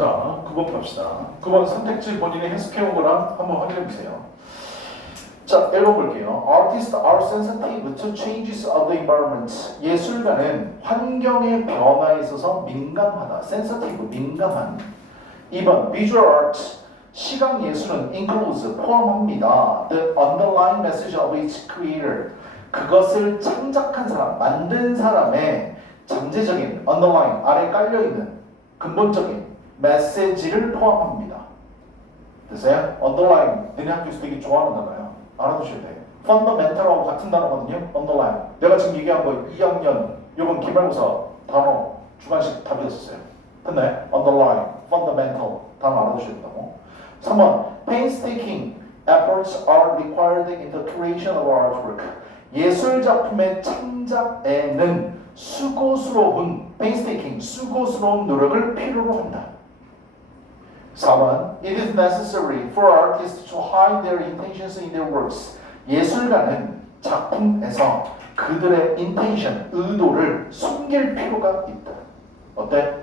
자, 9번 갑시다. 9번 선택지 본인이 해석해온 거랑 한번 확인해 보세요. 자, 1번 볼게요. Artists are sensitive to changes of the environment. 예술가는 환경의 변화에 있어서 민감하다. sensitive, 민감한. 2번 visual art. 시각 예술은 includes, 포함합니다. The underlying message of its creator. 그것을 창작한 사람, 만든 사람의 잠재적인 underlying, 아래 깔려있는 근본적인 메시지를 포함합니다. 됐어요? underlying, 너네 학교에서 되게 좋아하는 단어예요. 알아두셔야 돼요. fundamental하고 같은 단어거든요. underlying. 내가 지금 얘기한 거 2학년 이번 기말고사 단어 주관식 답이었어요. 됐나요? underlying, fundamental 단어 알아두셔야 된다고. 3번 painstaking efforts are required in the creation of artwork. 예술 작품의 창작에는 수고스러운 painstaking, 수고스러운 노력을 필요로 한다. 4번 It is necessary for artists to hide their intentions in their works. 예술가는 작품에서 그들의 intention, 의도를 숨길 필요가 있다. 어때?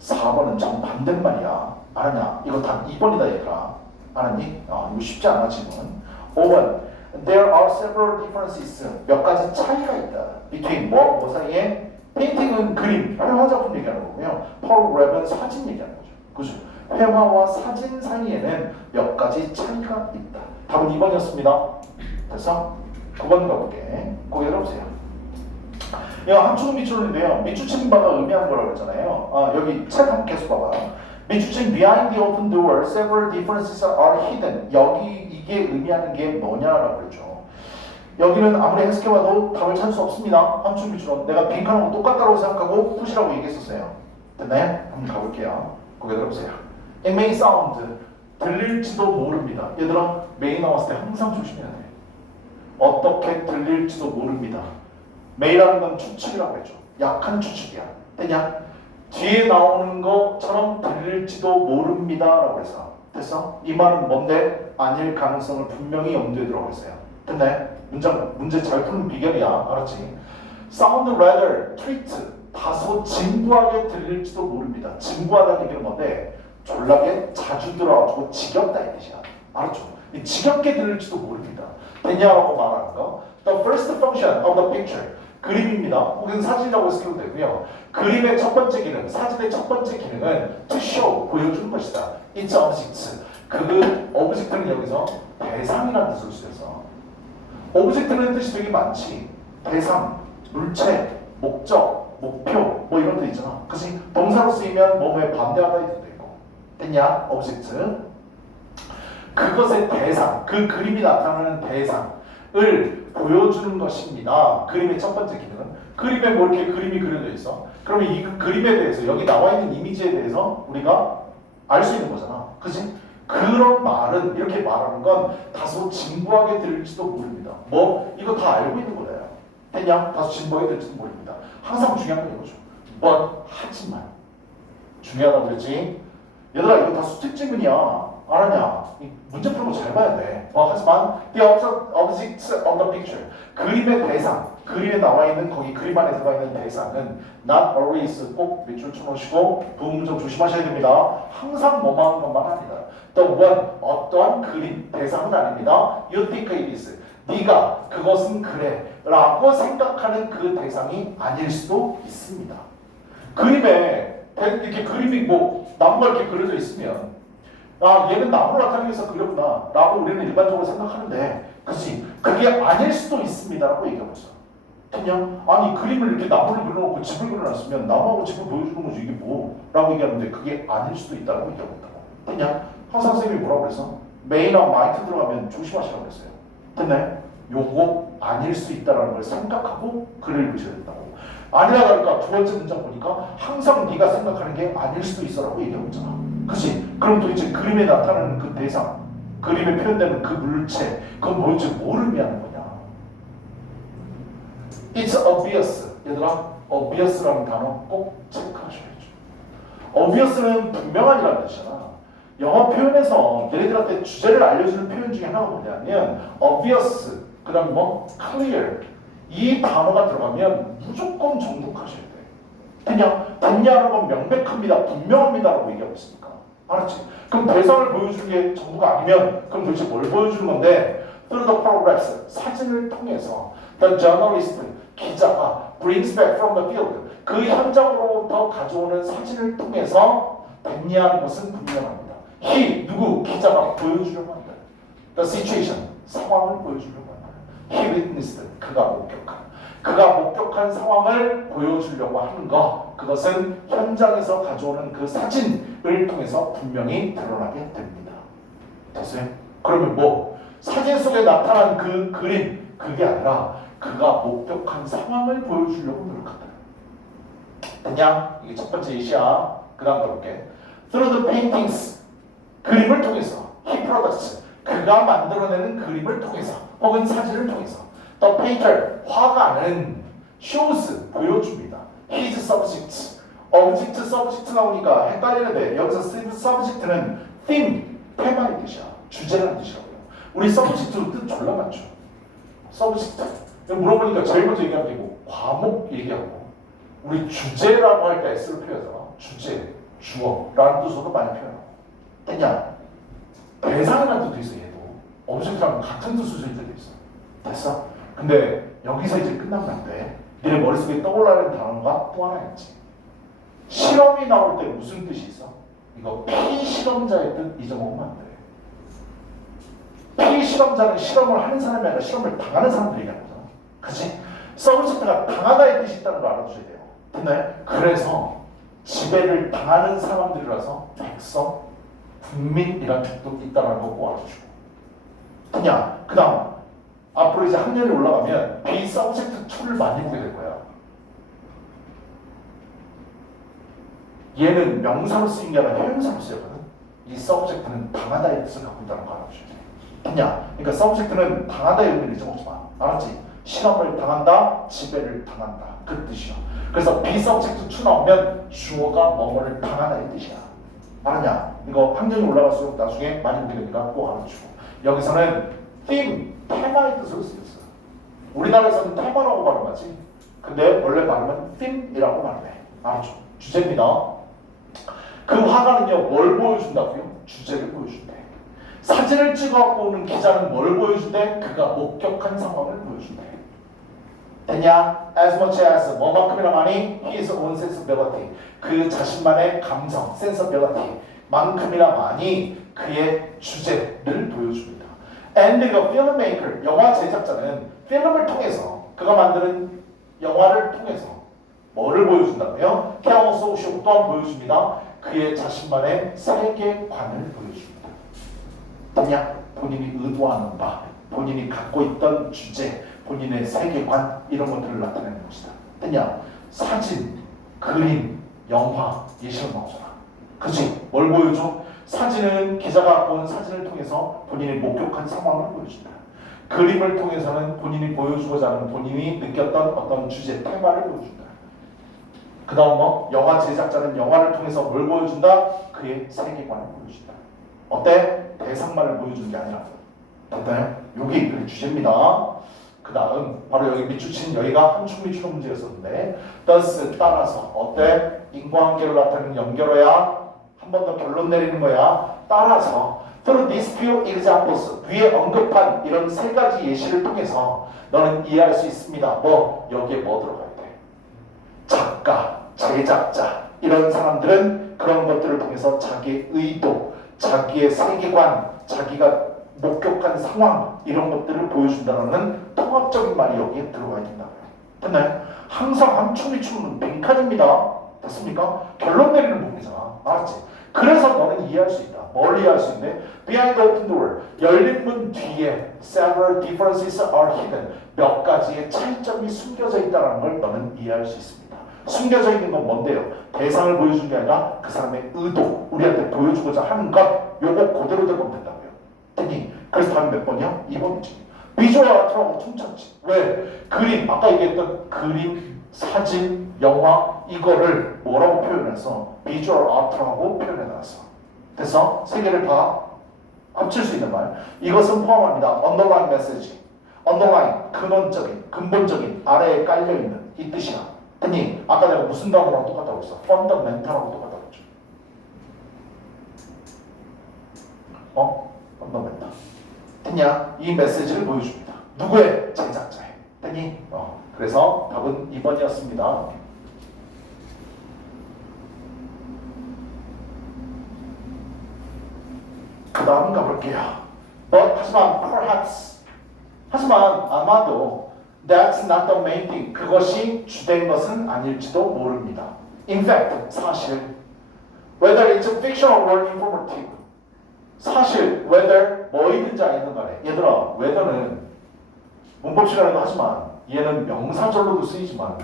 4번은 정반대말이야. 알았냐? 이거 다 2번이다 얘들아. 알았니? 이거 쉽지 않아 질문. 5번 There are several differences. 몇 가지 차이가 있다. Between 뭐 사이에? 페인팅은 그림, 회화 작품 얘기하는 거고요. photograph 사진 얘기하는 거죠. 그죠? 회화와 사진 사이에는 몇 가지 차이가 있다. 답은 2번이었습니다. 됐어? 9번 가볼게. 거기 들어보세요. 이거 함축은 밑줄인데요. 밑줄친 바가 의미하는 거라고 했잖아요. 여기 책 한번 계속 봐봐요. 밑줄친 behind the open door, several differences are hidden. 여기 이게 의미하는 게 뭐냐라고 그랬죠. 여기는 아무리 해석해봐도 답을 찾을 수 없습니다. 함축 밑줄은 내가 빈칸하고 똑같다고 생각하고 푸시라고 얘기했었어요. 됐나요? 한번 가볼게요. 거기 들어보세요. It may sound, 들릴지도 모릅니다. 얘들아, may 나왔을 때 항상 조심해야 돼. 어떻게 들릴지도 모릅니다. may라는 건 추측이라고 했죠. 약한 추측이야. 됐냐? 뒤에 나오는 것처럼 들릴지도 모릅니다라고 해서 됐어? 이 말은 뭔데? 아닐 가능성을 분명히 염두에 두라고 했어요. 됐나요? 문제 잘 푸는 비결이야. 알았지? Sound rather, treat, 다소 진부하게 들릴지도 모릅니다. 진부하다는 얘기는 뭔데? 졸라게 자주 들어가지고 지겹다 이 뜻이야. 알았죠? 지겹게 들릴지도 모릅니다. 됐냐라고 말하는 거. The first function of the picture. 그림입니다. 혹은 사진이라고 해석해도 되고요. 그림의 첫 번째 기능, 사진의 첫 번째 기능은 to show, 보여주는 것이다. It's objects. 그 object는 여기서 대상이라는 뜻으로 쓰여서 object는 뜻이 되게 많지. 대상, 물체, 목적, 목표 뭐 이런 뜻 있잖아. 그치? 동사로 쓰이면 뭐뭐에 반대하다 이 뜻도 있고. 됐냐? object. 그것의 대상, 그 그림이 나타나는 대상을 보여주는 것입니다. 그림의 첫 번째 기능은 그림에 뭐 이렇게 그림이 그려져 있어. 그러면 이 그림에 대해서 여기 나와 있는 이미지에 대해서 우리가 알 수 있는 거잖아. 그치? 그런 말은 이렇게 말하는 건 다소 진부하게 들릴지도 모릅니다. 뭐 이거 다 알고 있는 거예요. 됐냐? 다소 진부하게 들릴지도 모릅니다. 항상 중요한 건 이거죠. but 하지만 중요하다고 그랬지? 얘들아 이거 다 수특 질문이야. 알았냐? 문제 푸는 거 잘 봐야 돼. 하지만 the object of the picture, 그림의 대상, 그림에 나와 있는 거기 그림 안에 들어가 있는 대상은 not always, 꼭 밑줄 쳐놓으시고 부음문장 조심하셔야 됩니다. 항상 뭐만 하는 것만 아니다. The one, 어떠한 그림, 대상은 아닙니다. You think it is, 네가 그것은 그래 라고 생각하는 그 대상이 아닐 수도 있습니다. 그림에 이렇게 그림이 뭐 나무가 이렇게 그려져 있으면 얘는 나무를 나타내기 위해서 그렸구나 라고 우리는 일반적으로 생각하는데 그치? 그게 아닐 수도 있습니다 라고 얘기하고 있어. 그냥 아니 그림을 이렇게 나무를 그려놓고 집을 그려놨으면 나무하고 집을 보여주는 거지 이게 뭐 라고 얘기하는데 그게 아닐 수도 있다고 얘기하고 있다고. 그냥 항상 선생님이 뭐라고 그랬어? may나 might 들어가면 조심하시라고 그랬어요. 됐나요? 요거 아닐 수 있다라는 걸 생각하고 글을 읽으셔야 된다고. 아니라 다를까 두 번째 문장 보니까 항상 네가 생각하는 게 아닐 수도 있어라고 얘기하고 있잖아. 그치? 그럼 도대체 그림에 나타나는 그 대상, 그림에 표현되는 그 물체, 그건 뭔지 뭐를 의미하는 거냐? It's obvious. 얘들아, obvious라는 단어 꼭 체크하셔야죠. obvious는 분명한이라는 뜻이잖아. 영어 표현에서 얘네들한테 주제를 알려주는 표현 중에 하나가 뭐냐면 obvious, 그 다음 뭐 clear, 이 단어가 들어가면 무조건 정독하셔야 돼. 됐냐라는 건 명백합니다. 분명합니다라고 얘기하고 있으니까. 알았지? 그럼 대상을 보여주는 게 전부가 아니면 그럼 도대체 뭘 보여주는 건데 through the photographs, 사진을 통해서 the journalist, 기자가 brings back from the field, 그 현장으로부터 가져오는 사진을 통해서 됐냐는 것은 분명합니다. he, 누구? 기자가 보여주려고 한다. the situation, 상황을 보여주려고 한다. he witnessed, 그가 목격한 상황을 보여주려고 하는 것, 그것은 현장에서 가져오는 그 사진을 통해서 분명히 드러나게 됩니다. 됐어요? 그러면 뭐 사진 속에 나타난 그 그림, 그게 아니라 그가 목격한 상황을 보여주려고 노력한다. 됐냐? 이게 첫 번째 예시야. 그 다음 가볼게. Through the paintings, 그림을 통해서. He products, 그가 만들어내는 그림을 통해서 혹은 사진을 통해서. The painter, 화가는 shows, 보여줍니다. His subject, object, subject 나오니까 헷갈리는데 여기서 subject는 theme, 테마의 뜻이야. 주제라는 뜻이라고요. 우리 subject로 뜻 졸라 많죠. subject. 물어보니까 제일 먼저 얘기하는 게 뭐 과목 얘기하고 우리 주제라고 할 때 S를 표현하잖아. 주제, 주어라는 뜻으로도 많이 표현하고. 됐냐? 대상이라는 뜻도 있어. 얘도 object랑 같은 뜻으로 쓸 때도 있어. 됐어? 근데 여기서 이제 끝나면 안 돼. 네 머릿속에 떠올라는 단어가 또 하나 있지. 실험이 나올 때 무슨 뜻이 있어? 이거 피실험자의 뜻 잊어먹으면 안 돼. 피실험자는 실험을 하는 사람이 아니라 실험을 당하는 사람들 얘기하는 거잖아. 그치? 서브젝트가 당하다의 뜻이 있다는 걸 알아두셔야 돼요. 됐나요? 그래서 지배를 당하는 사람들이라서 백성, 국민이라는 뜻도 있다는 거 꼭 알아주시고. 그냥 그 다음 앞으로 이제 학년이 올라가면 be subject to를 많이 보게 될 거야. 얘는 명사로 쓰인 게 아니라 형용사로 쓰였거든. 이 subject는 당하다의 뜻을 갖고 있다는 거 알아주셔야 돼. 그냥 그러니까 subject는 당하다의 의미를 잊어먹지 마. 알았지? 실험을 당한다, 지배를 당한다. 그 뜻이야. 그래서 be subject to 나오면 주어가 뭐뭐를 당하다의 뜻이야. 알았냐? 이거 학년이 올라갈수록 나중에 많이 보게 되니까 꼭 알아주고. 여기서는 theme, 테마의 뜻으로 쓰였어. 우리나라에서는 테마라고 발음하지. 근데 원래 발음은 theme이라고 발음해. 알았죠? 주제입니다. 그 화가는요, 뭘 보여준다고요? 주제를 보여준대. 사진을 찍어갖고 오는 기자는 뭘 보여준대? 그가 목격한 상황을 보여준대. 됐냐? As much as, 뭐만큼이나 많이 his own sensibility, 그 자신만의 감성, sensibility 만큼이나 많이 그의 주제를 보여줍니다. And the filmmaker, 영화 제작자는 필름을 통해서 그가 만드는 영화를 통해서 뭐를 보여준다고요? Can also show, 또한 보여줍니다. 그의 자신만의 세계관을 보여줍니다. 그냥 본인이 의도하는 바, 본인이 갖고 있던 주제, 본인의 세계관 이런 것들을 나타내는 것이다. 그냥 사진, 그림, 영화 예시로 나오잖아. 그치? 뭘 보여줘? 사진은 기자가 갖고 온 사진을 통해서 본인이 목격한 상황을 보여준다. 그림을 통해서는 본인이 보여주고자 하는 본인이 느꼈던 어떤 주제, 테마를 보여준다. 그 다음 뭐? 영화 제작자는 영화를 통해서 뭘 보여준다? 그의 세계관을 보여준다. 어때? 대상만을 보여주는 게 아니라. 됐나요? 요게 그 주제입니다. 그 다음 바로 여기 밑줄 여기가 함축미추론 문제였었는데 thus 따라서 어때? 인과관계를 나타내는 연결어야 한 번 더 결론 내리는 거야. 따라서 through these few examples, 위에 언급한 이런 세 가지 예시를 통해서 너는 이해할 수 있습니다. 뭐? 여기에 뭐 들어가야 돼? 작가, 제작자 이런 사람들은 그런 것들을 통해서 자기의 의도, 자기의 세계관, 자기가 목격한 상황 이런 것들을 보여준다는 통합적인 말이 여기에 들어가야 된다고요. 됐나요? 항상 함축미추론은 빈칸입니다. 됐습니까? 결론 내리는 부분이잖아. 알았지? 그래서 너는 이해할 수 있다. 뭘 이해할 수 있네? Behind the open door, 열린 문 뒤에 several differences are hidden, 몇 가지의 차이점이 숨겨져 있다는 걸 너는 이해할 수 있습니다. 숨겨져 있는 건 뭔데요? 대상을 보여준 게 아니라 그 사람의 의도, 우리한테 보여주고자 하는 것, 요거 그대로 들어보면 된다고요. 됐니? 그래서 답이 몇 번이야? 2번이지. 비주얼 아트라고 퉁쳤지. 왜? 그림, 아까 얘기했던 그림, 사진, 영화 이거를 뭐라고 표현해서 비주얼 아트라고 표현해놨어. 됐어? 세 개를 다 합칠 수 있는 말. 이것은 포함합니다. underlying message. underlying, 근원적인, 근본적인, 아래에 깔려있는 이 뜻이야. 됐니? 아까 내가 무슨 단어랑 똑같다고 했어? fundamental하고 똑같다고 했죠. fundamental. 됐냐? 이 메시지를 보여줍니다. 누구의? 제작자의. 됐니? 그래서 답은 2번이었습니다. 그 다음 가볼게요. 하지만 아마도 that's not the main thing. 그것이 주된 것은 아닐지도 모릅니다. In fact, 사실 whether it's a fictional or informative. 사실 whether 뭐이든지 아니든 간에 얘들아 whether는 문법 시간에도 하지만 얘는 명사절로도 쓰이지만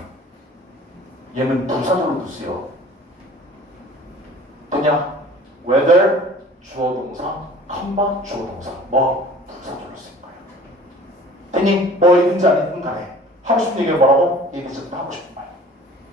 얘는 부사절로도 쓰여. 됐냐? whether 주어 동사, 컴마 주어 동사, 뭐 부사절로 쓰인 거예요. 됐니? 뭐이든지 아니든 간에 하고 싶은 얘기가 뭐라고? 얘기해서 하고 싶은 말.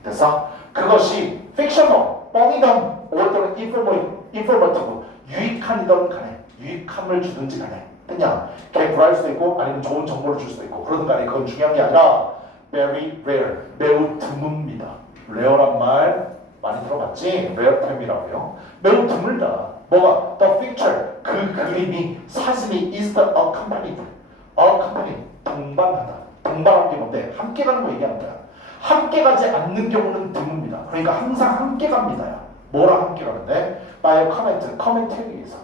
됐어? 그것이 fictional, 뻥이든 또는 informative, 유익한이든 간에 유익함을 주든지 간에 됐냐? 개불할 수도 있고 아니면 좋은 정보를 줄 수도 있고 그러든 간에 그건 중요한 게 아니라 very rare, 매우 드뭅니다. rare란 말 많이 들어봤지? rare term이라고요. 매우 드물다. 뭐가? The picture, 그 그림이, 사진이 is the accompanied. accompanied, 동반하다. 동반한 게 뭔데? 함께 가는 거 얘기하는 거야. 함께 가지 않는 경우는 드뭅니다. 그러니까 항상 함께 갑니다. 뭐랑 함께 가는데? by a comment, 커멘트에 의해서.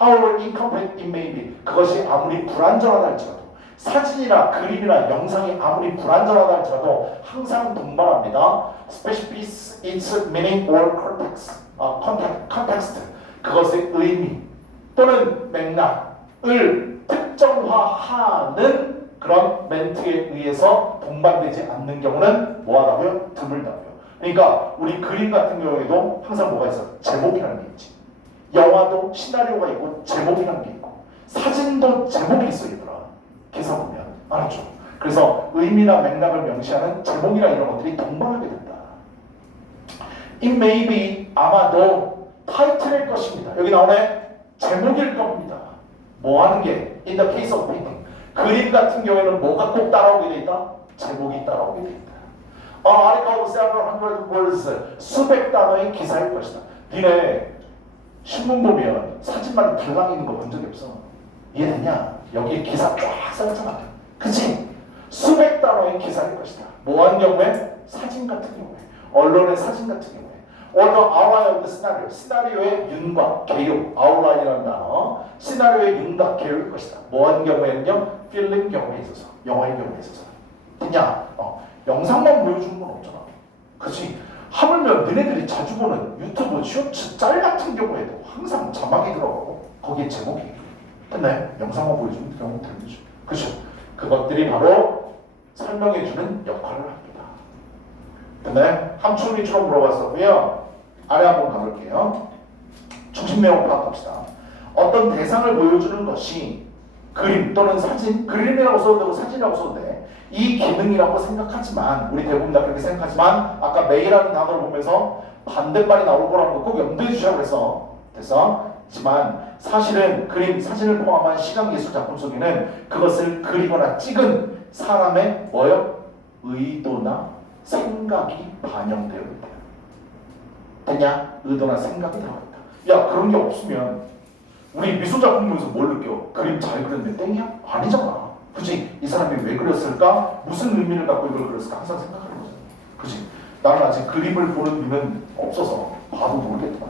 However incomplete it may be. 그것이 아무리 불완전하다 할지라도 사진이나 그림이나 영상이 아무리 불완전하다 할지라도 항상 동반합니다. Specifies its meaning or context. 그것의 의미 또는 맥락을 특정화하는 그런 멘트에 의해서 동반되지 않는 경우는 뭐하다고요? 드물다고요. 그러니까 우리 그림 같은 경우에도 항상 뭐가 있어? 제목이라는 게 있지. 영화도 시나리오가 있고 제목이라는 게 있고 사진도 제목이 있어 얘들아. 기사 보면 알았죠? 그래서 의미나 맥락을 명시하는 제목이나 이런 것들이 동반하게 된다. It may be 아마도 타이틀일 것입니다. 여기 나오네 제목일 겁니다. 뭐 하는 게 in the case of painting 그림 같은 경우에는 뭐가 꼭 따라오게 돼 있다? 제목이 따라오게 돼 있다. article of several hundred words 수백 단어의 기사일 것이다. 니네 신문 보면 사진만 달랑 있는 거 본 적이 없어. 이해되냐? 여기에 기사 쫙 써있잖아. 그치? 수백 단어의 기사일 것이다. 뭐 하는 경우에? 사진 같은 경우에. 언론의 사진 같은 경우에. or the outline of the scenario. 시나리오의 윤곽, 개요. outline이라는 단어. 시나리오의 윤곽, 개요일 것이다. 뭐 하는 경우에는요? 필름 경우에 있어서. 영화의 경우에 있어서. 됐냐? 영상만 보여주는 건 없잖아. 그치? 하물며 너네들이 자주 보는 유튜브 쇼츠 짤 같은 경우에도 항상 자막이 들어가고 거기에 제목이 됐나요? 영상만 보여주는 경우는 들리죠. 그렇죠? 그것들이 바로 설명해주는 역할을 합니다. 됐나요? 함축미처럼 물어봤었고요. 아래 한번 가볼게요. 중심 내용 파악합시다. 어떤 대상을 보여주는 것이 그림 또는 사진, 그림이라고 써도 되고 사진이라고 써도 돼. 이 기능이라고 생각하지만 우리 대부분 다 그렇게 생각하지만 아까 메이라는 단어를 보면서 반대말이 나올 거라는 거 꼭 염두해 주시라고 그랬어. 됐어? 하지만 사실은 그림, 사진을 포함한 시각예술 작품 속에는 그것을 그리거나 찍은 사람의 뭐요? 의도나 생각이 반영되어 있다. 됐냐? 의도나 생각이 들어가 있다. 야, 그런 게 없으면 우리 미술작품 보면서 뭘 느껴? 그림 잘 그렸는데 땡이야? 아니잖아. 그치? 이 사람이 왜 그렸을까? 무슨 의미를 갖고 이걸 그렸을까? 항상 생각하는 거잖아. 그치? 나는 아직 그림을 보는 눈은 없어서 봐도 모르겠지만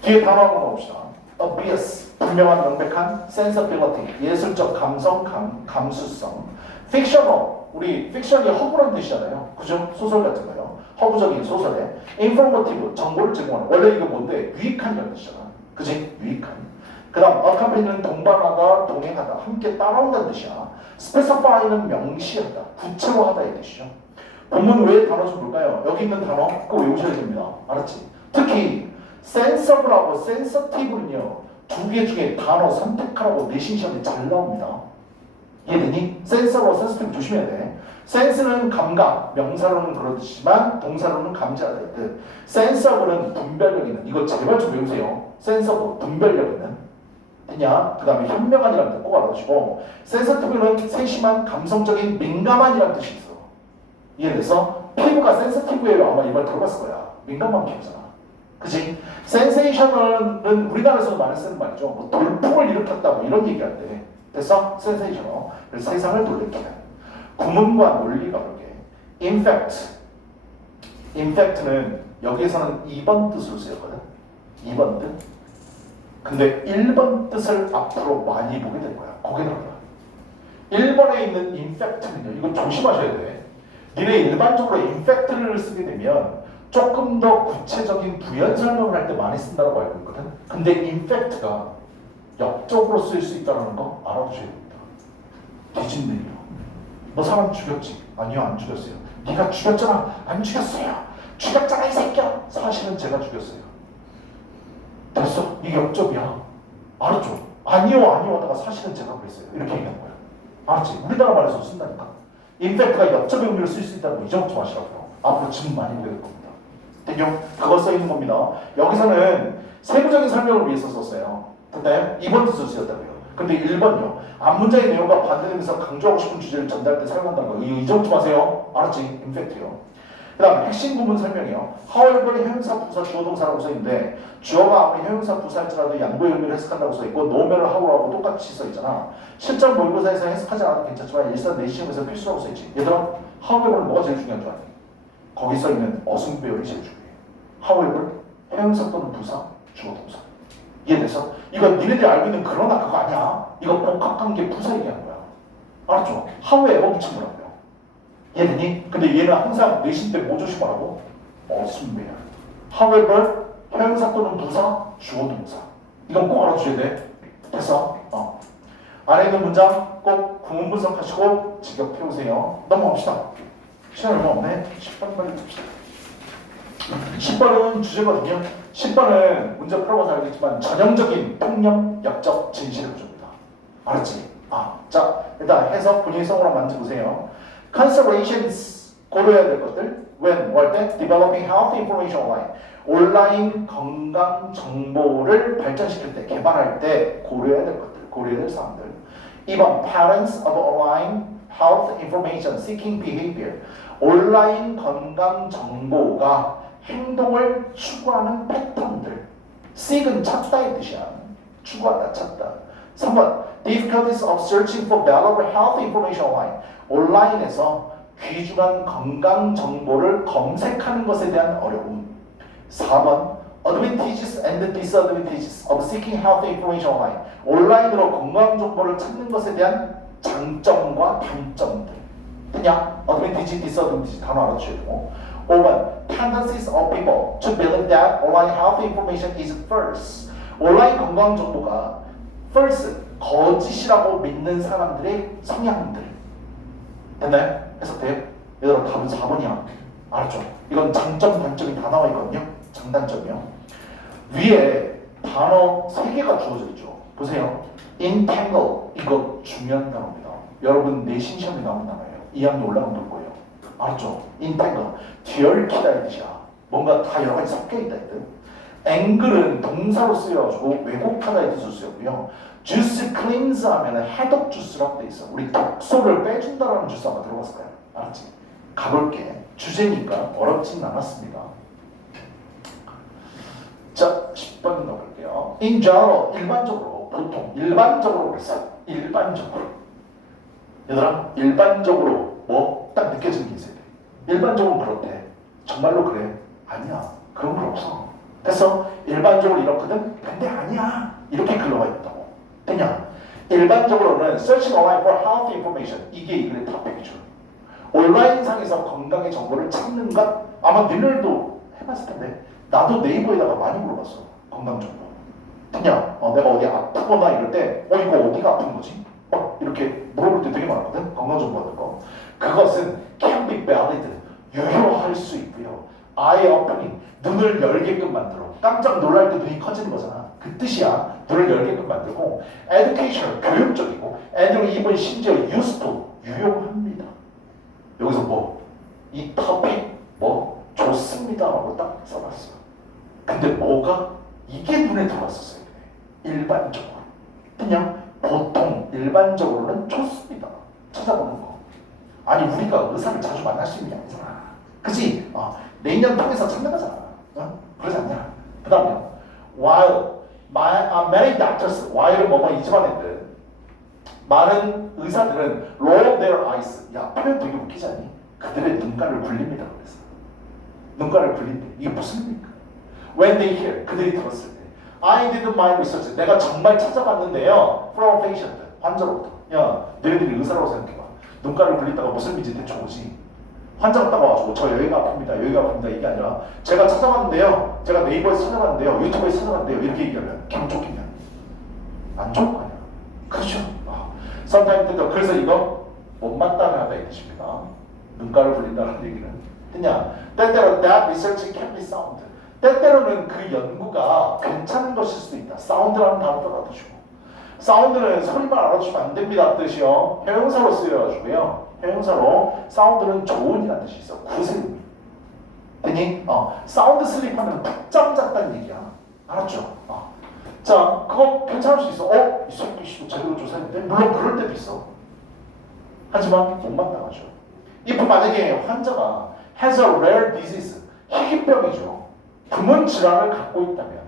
뒤에 단어 한번 봅시다. obvious, 분명한 명백한 sensibility, 예술적 감성, 감수성 fictional, 우리 fiction이 허구라는 뜻이잖아요. 그죠? 소설 같은 거요. 허구적인 소설에 informative, 정보를 제공하는 원래 이거 뭔데? 유익한이라는 뜻이잖아. 그치? 유익한. 그 다음 accompany는 동반하다, 동행하다, 함께 따라온다는 뜻이야. specify는 명시하다, 구체화하다의 뜻이죠. 본문 외의 단어 좀 볼까요? 여기 있는 단어 꼭 외우셔야 됩니다. 알았지? 특히 sensible하고 sensitive는요. 두 개 중에 단어 선택하라고 내신 시험에 잘 나옵니다. 이해되니? sensible, sensitive 조심해야 돼. sense는 감각, 명사로는 그렇지만 동사로는 감지하다 이 뜻. sensible은 분별력 있는, 이거 제발 좀 외우세요. sensible, 분별력 있는. 됐냐? 그 다음에 현명한이라는 뜻 꼭 알아주시고 sensitive는 세심한, 감성적인, 민감한이라는 뜻이 있어. 이해돼서 피부가 센서티브예요. 아마 이 말 들어봤을 거야. 민감한 피부잖아. 그치? 센세이셔널은 우리나라에서도 많이 쓰는 말이죠. 뭐 돌풍을 일으켰다 뭐 이런 얘기할 때 됐어? 센세이셔널. 그래서 세상을 놀래키는 구문과 논리가 그렇게 infect는 여기에서는 2번 뜻으로 쓰였거든. 2번 뜻. 근데 1번 뜻을 앞으로 많이 보게 될 거야. 거기에 들어가. 1번에 있는 infect는요. 이거 조심하셔야 돼. 니네 일반적으로 infect를 쓰게 되면 조금 더 구체적인 부연 설명을 할 때 많이 쓴다고 알고 있거든. 근데 infect가 역적으로 쓰일 수 있다는 거 알아두셔야 됩니다. 뒤집는 일이요. 너 사람 죽였지? 아니요, 안 죽였어요. 네가 죽였잖아. 안 죽였어요. 죽였잖아 이 새끼야. 사실은 제가 죽였어요. 됐어? 이게 역적이야. 알았죠? 아니요 하다가 사실은 제가 그랬어요. 이렇게 얘기하는 거야. 알았지? 우리나라 말에서 쓴다니까. infect가 역적의 의미를 쓸 수 있다는 거 잊어먹지 마시라고요. 앞으로 질문 많이 보게 될 겁니다. 됐죠? 그거 써있는 겁니다. 여기서는 세부적인 설명을 위해서 썼어요. 됐나요? 2번 뜻으로 쓰였다고요. 근데 1번요. 앞문장의 내용과 반대되면서 강조하고 싶은 주제를 전달할 때 사용한다는 거. 이거 잊어먹지 마세요. 알았지? infect요. 그 다음 핵심 부분 설명이요. however는 형용사, 부사, 주어, 동사라고 써있는데 주어가 아무리 형용사, 부사일지라도 양보의 의미를 해석한다고 써있고 노면을 how하고 똑같이 써있잖아. 실전 모의고사에서 해석하지 않아도 괜찮지만 일선 내 시험에서 필수라고 써있지. 얘들아, however는 뭐가 제일 중요한 줄 아니? 거기 써있는 어순배열이 제일 중요해. however, 형용사 또는 부사, 주어, 동사. 이해돼서? 이건 니네들이 알고 있는 그러나 그거 아니야. 이거 복합관계 부사 얘기하는 거야. 알았죠? however 붙인 거라고요. 이해되니? 근데 얘는 항상 내신 때 뭐 조심하라고? 어순배열. however, 형용사 또는 부사, 주어, 동사. 이건 꼭 알아주셔야 돼. 됐어? 안에 있는 문장 꼭 구문 분석하시고 직역 해오세요. 넘어갑시다. 시간 얼마 없네. 10번 빨리 봅시다. 10번은 주제거든요. 10번은 문제 풀어봐서 알겠지만 전형적인 통념, 약적, 진실의 구조입니다. 알았지? 자, 일단 해석 본인의 성으로 만져보세요. Considerations, 고려해야 될 것들. When, 뭐 할 때? Developing health information online. 온라인 건강 정보를 발전시킬 때, 개발할 때 고려해야 될 것들, 고려해야 될 사항들. 2번, Patterns of online health information seeking behavior. 온라인 건강 정보가 행동을 추구하는 패턴들. seek은 찾다의 뜻이야. 추구하다, 찾다. 3번, difficulties of searching for valuable health information online. 온라인에서 귀중한 건강 정보를 검색하는 것에 대한 어려움. 4번, advantages and disadvantages of seeking health information online. 온라인으로 건강 정보를 찾는 것에 대한 장점과 단점들. 그냥 advantage, disadvantage 단어 알아두셔야 되고. 5번, tendencies of people to believe that online health information is false. 온라인 건강 정보가 false, 거짓이라고 믿는 사람들의 성향들. 됐나요? 해석돼요? 얘들아, 답은 4번이야. 알았죠? 이건 장점, 단점이 다 나와 있거든요. 장단점이요. 위에 단어 3개가 주어져 있죠. 보세요. entangle, 이거 중요한 단어입니다. 여러분 내신 시험에 나온 단어예요. 2학년 올라가면 볼 거예요. 알았죠? entangle, 뒤얽히다의 뜻이야. 뭔가 다 여러 가지 섞여 있다 했든. angle은 동사로 쓰여가지고 왜곡하다의 뜻으로 쓰였고요. juice cleanse 하면 해독 주스라고 돼 있어. 우리 독소를 빼준다라는 주스 아마 들어봤을 거야. 알았지? 가볼게. 주제니까 어렵진 않았습니다. 자, 10번 넣어볼게요. in general, 일반적으로, 보통, 일반적으로 그랬어. 일반적으로. 얘들아, 일반적으로 뭐 딱 느껴지는 게 있어야 돼. 일반적으로 그렇대. 정말로 그래? 아니야. 그런 건 없어. 됐어? 일반적으로 이렇거든? 근데 아니야. 이렇게 글러가 있다고. 됐냐? 일반적으로는 searching online for health information. 이게 이글의 토픽이죠. 온라인상에서 건강의 정보를 찾는 것, 아마 너희들도 해봤을 텐데 나도 네이버에다가 많이 물어봤어. 건강 정보. 됐냐? 내가 어디 아프거나 이럴 때 이거 어디가 아픈 거지? 이렇게 물어볼 때 되게 많았거든. 건강 정보 받는 거. 그것은 can be valid, 유효할 수 있고요. eye opening, 눈을 열게끔 만들어. 깜짝 놀랄 때 눈이 커지는 거잖아. 그 뜻이야. 눈을 열게끔 만들고, education, 교육적이고, and even 심지어 useful, 유용합니다. 여기서 뭐? 이 토픽 뭐? 좋습니다 라고 딱 써봤어. 근데 뭐가? 이게 눈에 들어왔었어요. 일반적으로. 그냥 보통 일반적으로는 좋습니다. 찾아보는 거. 아니 우리가 의사를 자주 만날 수 있는 게 아니잖아. 그치? 내년 통해서 찾는 거잖아. 그러지 않냐? 그 다음에 while many doctors, while은 뭐뭐 이 집안애들 많은 의사들은 roll their eyes. 야, 표현 되게 웃기지 않니? 그들의 눈가를 굴립니다. 그래서 눈가를 굴린대. 이게 무슨 의미입니까? When they hear, 그들이 들었을 때 I did my research. 내가 정말 찾아봤는데요. From a patient, 환자로부터. 야, 너희들이 의사라고 생각해봐. 눈가를 굴리다가 무슨 의미인지 대충 오지. 환자가 딱 와가지고 저 여기가 아픕니다. 여기가 아픕니다. 이게 아니라 제가 찾아봤는데요. 제가 네이버에서 찾아봤는데요. 유튜브에서 찾아봤는데요. 이렇게 얘기하면 기분 좋겠냐? 안 좋을 거 아니야. 그렇죠? sometimes 그래서 이거 못마땅하다 이 뜻입니다. 눈가를 굴린다는 얘기는 그냥 때때로 that research can be sound. 때때로는 그 연구가 괜찮은 것일 수도 있다. 사운드라는 단어도 알아두시고 사운드는 소리만 알아주시면 안 됩니다 뜻이요. 형용사로 쓰여가지고요. 형용사로 사운드는 좋은이라는 뜻이 있어. 구슬. 되니? 사운드 슬립하면 푹잠 잤다는 얘기야. 알았죠? 자, 그거 괜찮을 수 있어. 이 새끼 제대로 조사했는데? 물론 그럴 때도 있어. 하지만 못마땅하죠. if 만약에 환자가 has a rare disease, 희귀병이죠. 드문 질환을 갖고 있다면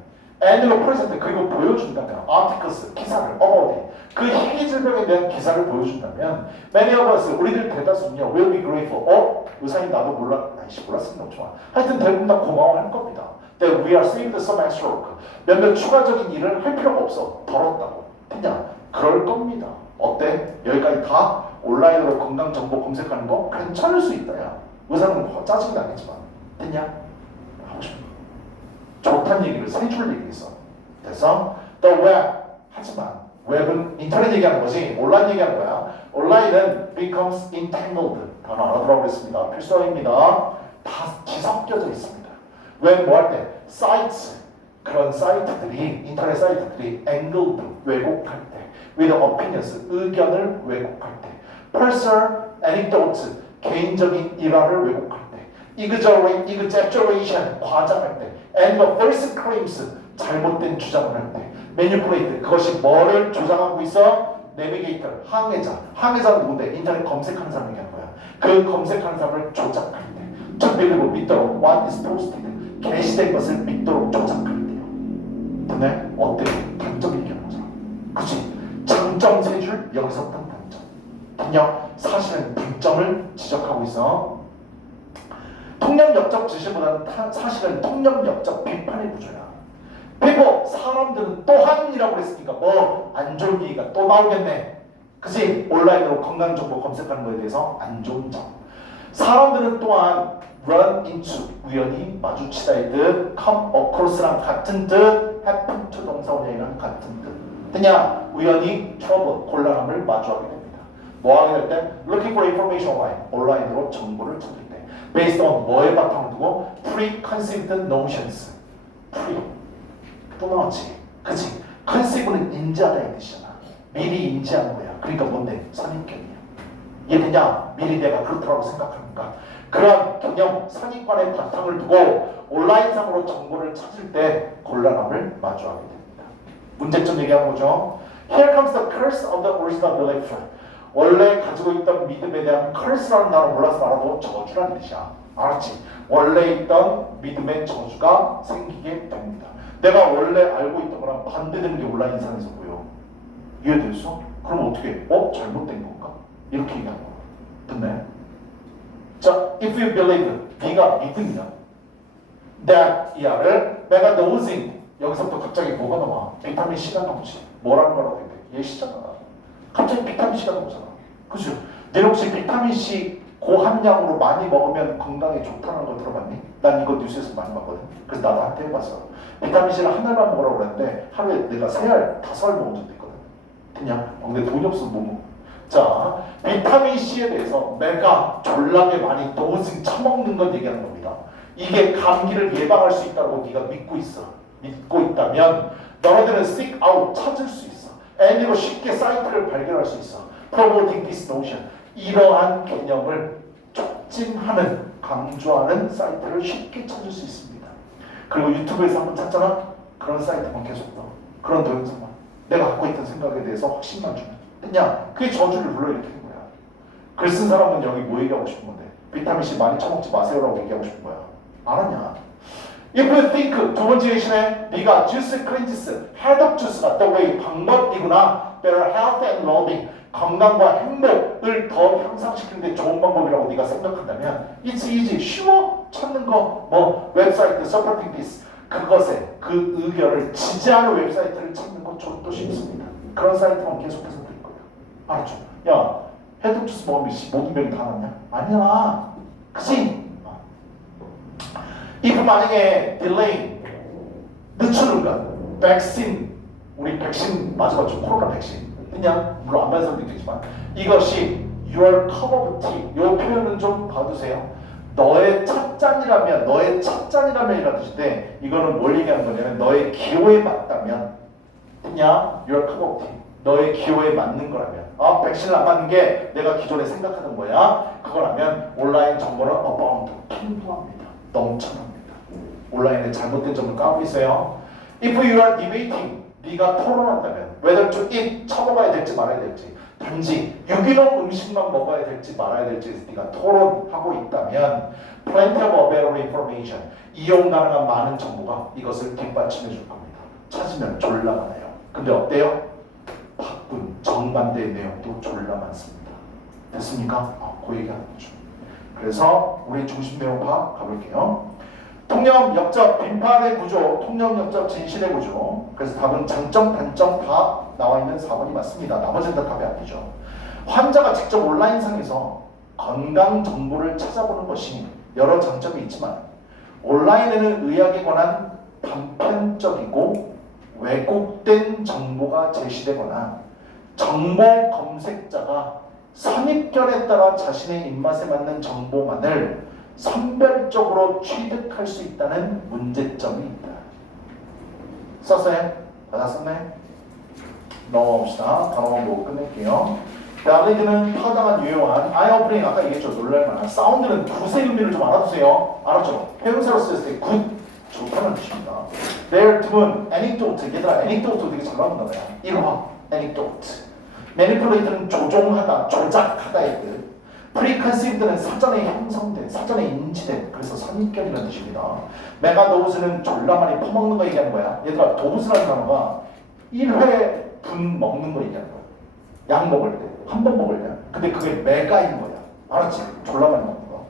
and present, 그리고 보여준다면 articles, 기사를 about it, 그 희귀 질병에 대한 기사를 보여준다면 many of us, 우리들 대다수는요 will be grateful. 의사님 나도 몰랐으면 좋아. 하여튼 대부분 다 고마워할 겁니다. that we are saved some extra work. 몇몇 추가적인 일을 할 필요가 없어. 덜었다고. 그냥 그럴 겁니다. 어때? 여기까지 다 온라인으로 건강정보 검색하는 거 괜찮을 수 있다. 야. 의사는 짜증이 나겠지만 됐냐? 하고 싶은 거. 좋다는 얘기를 세 줄 얘기했어. 그래서 the web. 하지만 웹은 인터넷 얘기하는 거지 온라인 얘기하는 거야. 온라인은 becomes entangled. 단어 알아들어보고 그랬습니다. 필수어입니다. 다 뒤섞여져 있습니다. 왜 뭐 할 때? sites. 그런 사이트들이 인터넷 사이트들이 angled. 왜곡할 때. with opinions. 의견을 왜곡할 때. personal anecdotes. 개인적인 일화를 왜곡할 때. exaggeration. 과장할 때. and the false claims. 잘못된 주장을 할 때. manipulate. 그것이 뭐를 조장하고 있어? 내비게이터, 항해자는 누군데? 인터넷 검색하는 사람 얘기하는 거야. 그 검색하는 사람을 조작할 때. 저 믿고 믿도록 what is posted. 게시된 것을 믿도록 조작할 때요. 근데 어때? 단점 얘기하는 거잖아. 그치? 장점 세 줄, 여기서 딱 단점. 그냥 사실은 단점을 지적하고 있어. 통념역적 지시보다는 사실은 통념역적 비판의 구조야. 그리고 사람들은 또한이라고 했으니까 뭐 안 좋은 얘기가 또 나오겠네. 그치? 온라인으로 건강정보 검색하는 거에 대해서 안 좋은 점. 사람들은 또한 run into, 우연히 마주치다의 뜻, come across랑 같은 뜻, happen to 동사원형이랑 같은 뜻. 그냥 우연히 trouble, 곤란함을 마주하게 됩니다. 뭐 하게 될 때? looking for information online, 온라인으로 정보를 찾을 때. based on 뭐에 바탕을 두고? preconceived notions. 또 나왔지. 그치? 컨셉은 인지하다 이 뜻이잖아. 미리 인지한 거야. 그러니까 뭔데? 선입견이야. 이게 그냥 미리 내가 그렇다고 생각하는가. 그런 개념, 선입관의 바탕을 두고 온라인상으로 정보를 찾을 때 곤란함을 마주하게 됩니다. 문제점 얘기하는 거죠. Here comes the curse of the original belief. 원래 가지고 있던 믿음에 대한 curse라는 단어 몰라서 알아도 저주라는 뜻이야. 알았지? 원래 있던 믿음의 저주가 생기게 됩니다. 내가 원래 알고 있던 거랑 반대되는 게 온라인상에서 보여. 이해됐어? 그럼 어떻게 해? 잘못된 건가? 이렇게 얘기하는 거야. 듣네? 자, if you believe, 네가 믿으면 that 이하를 megadosing, 여기서부터 갑자기 뭐가 나와? 비타민 C가 나오지. 뭐라는 거라고 해? 예시잖아. 갑자기 비타민 C가 나오잖아. 그죠? 너 혹시 비타민 C 고함량으로 많이 먹으면 건강에 좋다는 거 들어봤니? 난 이거 뉴스에서 많이 봤거든. 그래서 나도 한테 해봤어. 비타민C를 한 알만 먹으라고 그랬는데 하루에 내가 3알, 5알 먹은 적도 있거든. 그냥 근데 돈이 없어서 못 먹어. 자, 비타민C에 대해서 내가 졸라게 많이 도우징 처먹는 건 얘기하는 겁니다. 이게 감기를 예방할 수 있다고 네가 믿고 있어. 믿고 있다면 너네들은 seek out, 찾을 수 있어. and 쉽게 사이트를 발견할 수 있어. promoting this notion. 이러한 개념을 촉진하는, 강조하는 사이트를 쉽게 찾을 수 있습니다. 그리고 유튜브에서 한번 찾잖아? 그런 사이트만 계속 넣어. 그런 동영상만. 내가 갖고 있던 생각에 대해서 확신만 주면. 그냥 그게 저주를 불러일으키는 거야. 글 쓴 사람은 여기 뭐 얘기하고 싶은 건데? 비타민C 많이 처먹지 마세요라고 얘기하고 싶은 거야. 알았냐? If you think 두 번째 예시네. 네가 juice cleanses 해독 주스가 the way 방법이구나. Better health and well-being 건강과 행복을 더 향상시키는데 좋은 방법이라고 네가 생각한다면 It's easy 쉬워 찾는 거 뭐 웹사이트 supporting this 그것에 그 의견을 지지하는 웹사이트를 찾는 것도 쉽습니다. 그런 사이트만 계속해서 될 거예요. 알았죠? 야 해독 주스 먹으면 모든 병이 다 낫냐? 아니야. 그치? if 만약에 딜레이 늦추는 것 백신 우리 백신 맞아봤죠? 코로나 백신 그냥 물론 안 맞은 사람도 있겠지만 이것이 your cup of tea 이 표현은 좀 봐두세요. 너의 첫 잔이라면 이라는 뜻인데 이거는 뭘 얘기하는 거냐면 너의 기호에 맞다면 그냥 your cup of tea 너의 기호에 맞는 거라면 백신을 안 맞는 게 내가 기존에 생각하던 거야 그거라면 온라인 정보는 abound 풍부합니다. 넘쳐납니다. 온라인에 잘못된 점을 까고 있어요. If you are debating 네가 토론한다면 whether to eat 처먹어야 될지 말아야 될지 단지 유기농 음식만 먹어야 될지 말아야 될지 네가 토론하고 있다면 plenty of available information 이용 가능한 많은 정보가 이것을 뒷받침해 줄 겁니다. 찾으면 졸라 많아요. 근데 어때요? 바꾼 정반대의 내용도 졸라 많습니다. 됐습니까? 그 얘기하는 거죠. 그래서 우리 중심 내용 가볼게요. 통념, 역적, 빈판의 구조, 통념, 역적, 진실의 구조. 그래서 답은 장점, 단점 다 나와 있는 4번이 맞습니다. 나머지는 다 답이 아니죠. 환자가 직접 온라인상에서 건강 정보를 찾아보는 것이 여러 장점이 있지만 온라인에는 의학에 관한 단편적이고 왜곡된 정보가 제시되거나 정보 검색자가 선입견에 따라 자신의 입맛에 맞는 정보만을 선별적으로 취득할 수 있다는 문제점이 있다. 썼어요? 받았었네? 넘어갑시다. 단어만 보고 끝낼게요. 발리드는 타당한 유용한 아이오프닝 아까 얘기했죠. 놀랄만한 사운드는 굿의 의미를 좀 알아두세요. 알았죠? 회음사로 쓰였을 때 굿 좋다는 뜻입니다. Their tum은 anecdote 얘들아 anecdote 되게 잘 나온다 봐요. 일화 anecdote manipulate는 조종하다 조작하다의 뜻 프리컨시브드는 사전에 형성된, 사전에 인지된 그래서 선입견이라는 뜻입니다. 메가도우즈는 졸라 많이 퍼먹는 거 얘기하는 거야. 얘들아 도우즈라는 단어가 1회분 먹는 거 얘기하는 거야. 약 먹을 때, 한 번 먹을 때. 근데 그게 메가인 거야. 알았지? 졸라 많이 먹는 거.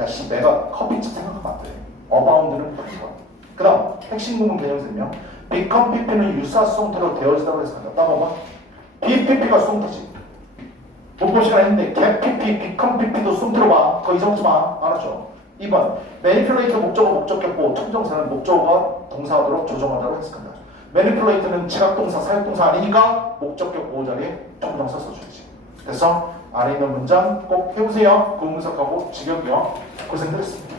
야 씨 메가 커피집 생각하면 안 돼. 어바운드는 그런 거야. 그 다음 핵심 부분 개념 설명. become pp는 유사 수동태로 되어지다고 해서 따봐봐. BPP가 수동태지. 본고 시간 했는데 get pp, become pp도 수동태로 봐. 더 잊어먹지 마. 알았죠? 2번 manipulate 목적어 목적격보 청정사는 목적어가 동사하도록 조정하도록 해석한다. manipulate는 지각동사 사역동사 아니니까 목적격 보호 자리에 청정사 써줘야지. 그래서 아래 있는 문장 꼭 해보세요. 구분석하고 직역이요. 고생들 했습니다.